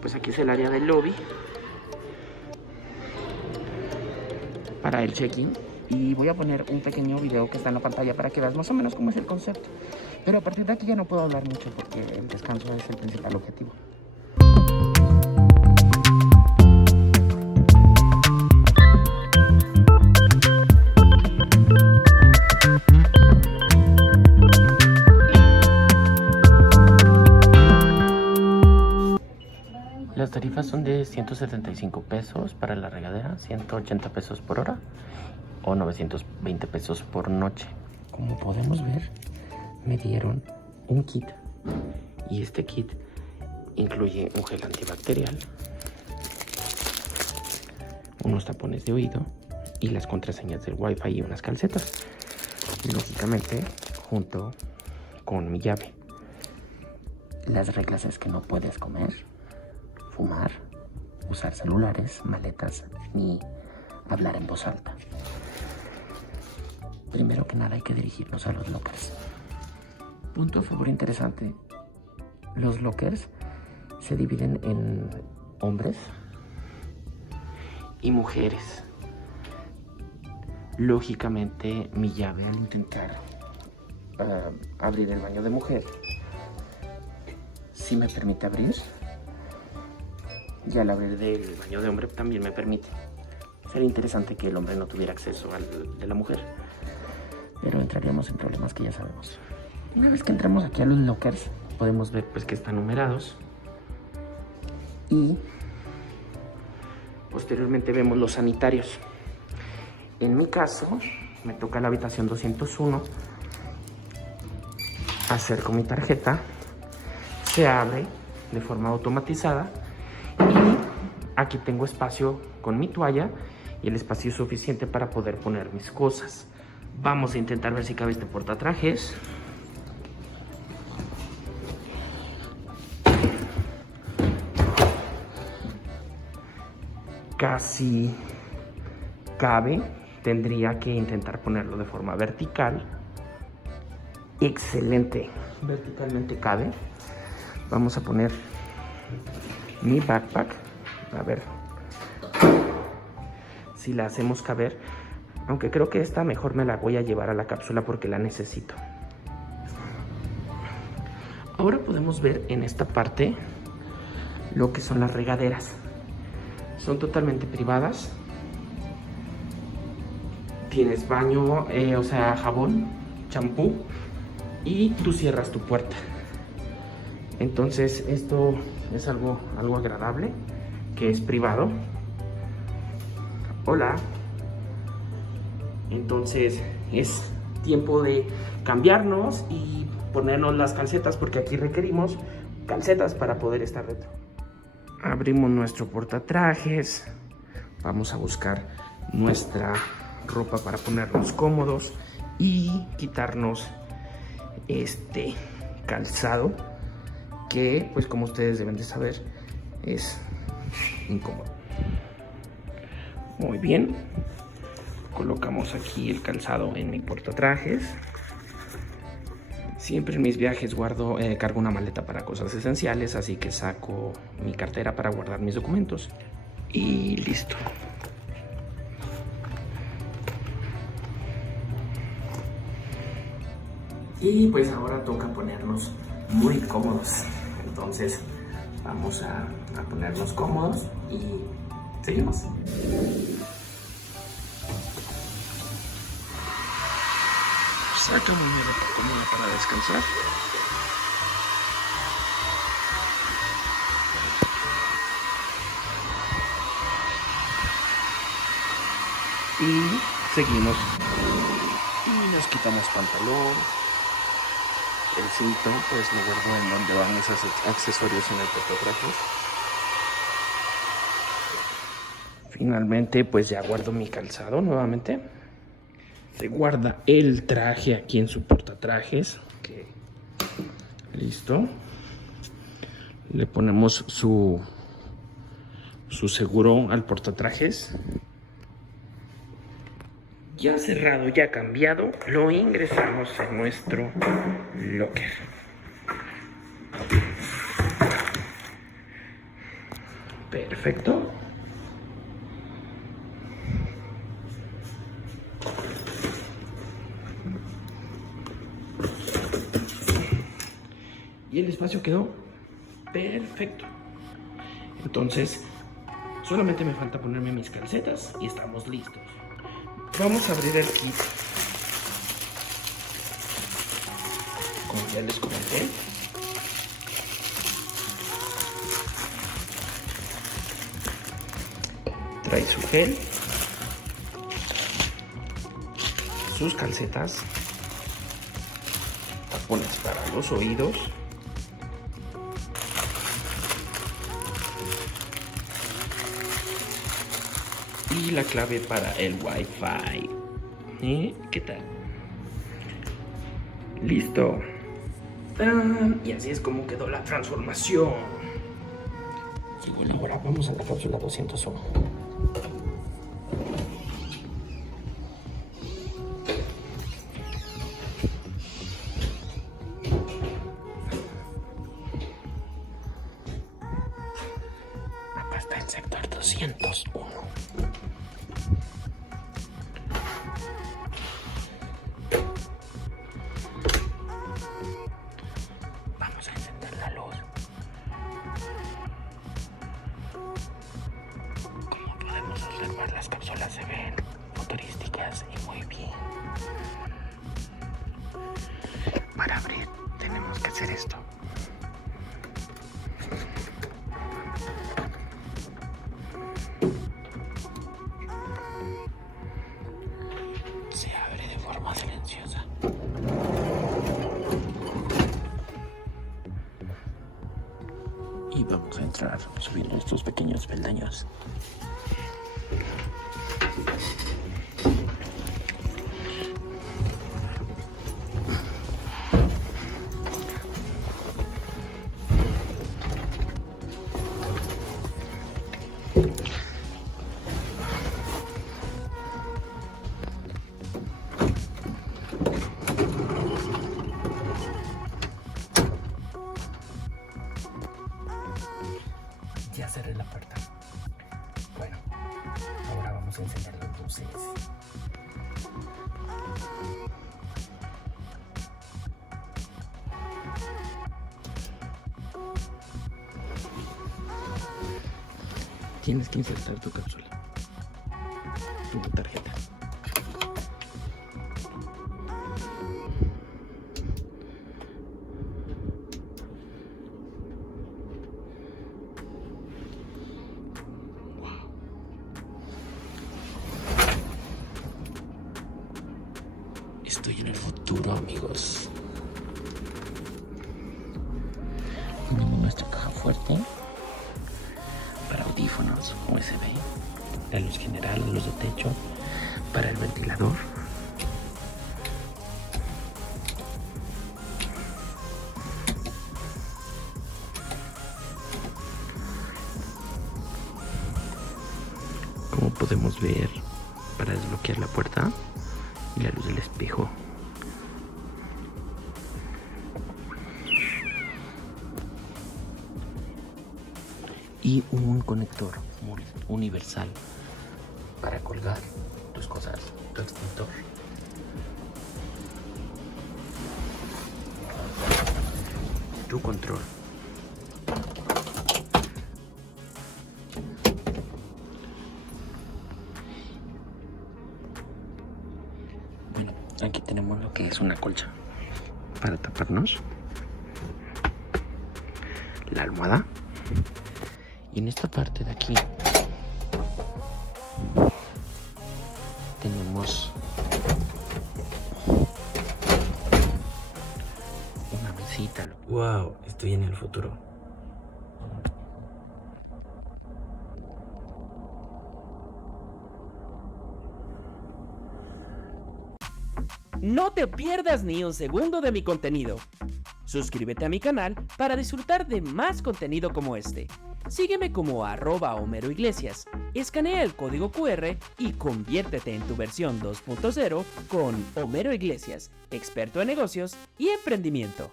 Pues aquí es el área del lobby para el check-in. Y voy a poner un pequeño video que está en la pantalla para que veas más o menos cómo es el concepto. Pero a partir de aquí ya no puedo hablar mucho porque el descanso es el principal objetivo. Las tarifas son de 175 pesos para la regadera, 180 pesos por hora o 920 pesos por noche. Como podemos ver, me dieron un kit y este kit incluye un gel antibacterial, unos tapones de oído y las contraseñas del Wi-Fi y unas calcetas. Lógicamente, junto con mi llave. Las reglas es que no puedes comer, fumar, usar celulares, maletas, ni hablar en voz alta. Primero que nada hay que dirigirnos a los lockers. Punto a favor interesante. Los lockers se dividen en hombres y mujeres. Lógicamente mi llave al intentar abrir el baño de mujer, sí me permite abrir. Y al abrir del baño de hombre también me permite. Sería interesante que el hombre no tuviera acceso al de la mujer, pero entraríamos en problemas que ya sabemos. Una vez que entramos aquí a los lockers, podemos ver pues que están numerados y posteriormente vemos los sanitarios. En mi caso, me toca la habitación 201. Acerco mi tarjeta, se abre de forma automatizada. Y aquí tengo espacio con mi toalla y el espacio suficiente para poder poner mis cosas. Vamos a intentar ver si cabe este portatrajes. Casi cabe. Tendría que intentar ponerlo de forma vertical. Excelente. Verticalmente cabe. Vamos a poner mi backpack, a ver si la hacemos caber, aunque creo que esta mejor me la voy a llevar a la cápsula porque la necesito. Ahora podemos ver en esta parte lo que son las regaderas. Son totalmente privadas. Tienes baño, o sea, jabón, champú, y tú cierras tu puerta. Entonces esto es algo agradable, que es privado. Hola. Entonces es tiempo de cambiarnos y ponernos las calcetas, porque aquí requerimos calcetas para poder estar dentro. Abrimos nuestro portatrajes. Vamos a buscar nuestra ropa para ponernos cómodos y quitarnos este calzado que, pues como ustedes deben de saber, es incómodo. Muy bien, colocamos aquí el calzado en mi portatrajes. Siempre en mis viajes cargo una maleta para cosas esenciales, así que saco mi cartera para guardar mis documentos y listo. Y pues ahora toca ponernos muy cómodos. Entonces vamos a ponernos cómodos y seguimos. Sacamos mi ropa cómoda para descansar. Y seguimos. Y nos quitamos pantalón. El cinto, pues lo guardo en donde van esos accesorios en el portatrajes. Finalmente, pues ya guardo mi calzado nuevamente. Se guarda el traje aquí en su portatrajes. Okay. Listo. Le ponemos su seguro al portatrajes. Ya cerrado, ya cambiado, lo ingresamos en nuestro locker. Perfecto. Y el espacio quedó perfecto. Entonces, solamente me falta ponerme mis calcetas y estamos listos. Vamos a abrir el kit. Como ya les comenté, trae su gel, sus calcetas, tapones para los oídos, y la clave para el Wi-Fi. ¿Qué tal? Listo. Y así es como quedó la transformación. Y bueno, ahora vamos a la cápsula 201. Acá está el sector 201. Vamos a encender la luz. Como podemos observar, las cápsulas se ven futurísticas y muy bien. Para abrir tenemos que hacer esto. Se abre de forma silenciosa. Y vamos a entrar subiendo estos pequeños peldaños. Ya cerré la puerta. Bueno, ahora vamos a encender las luces. Tienes que insertar tu cápsula en tu tarjeta. Estoy en el futuro, amigos. Tenemos nuestra caja fuerte para audífonos USB, la luz general, la luz de techo, para el ventilador. Como podemos ver, para desbloquear la puerta y la luz del espejo. Y un conector universal para colgar tus cosas, tu extintor. Tu control. Bueno, aquí tenemos lo que es una colcha para taparnos, la almohada, y en esta parte de aquí tenemos una mesita. Wow, estoy en el futuro. No te pierdas ni un segundo de mi contenido. Suscríbete a mi canal para disfrutar de más contenido como este. Sígueme como @HomeroIglesias. Escanea el código QR y conviértete en tu versión 2.0 con Homero Iglesias, experto en negocios y emprendimiento.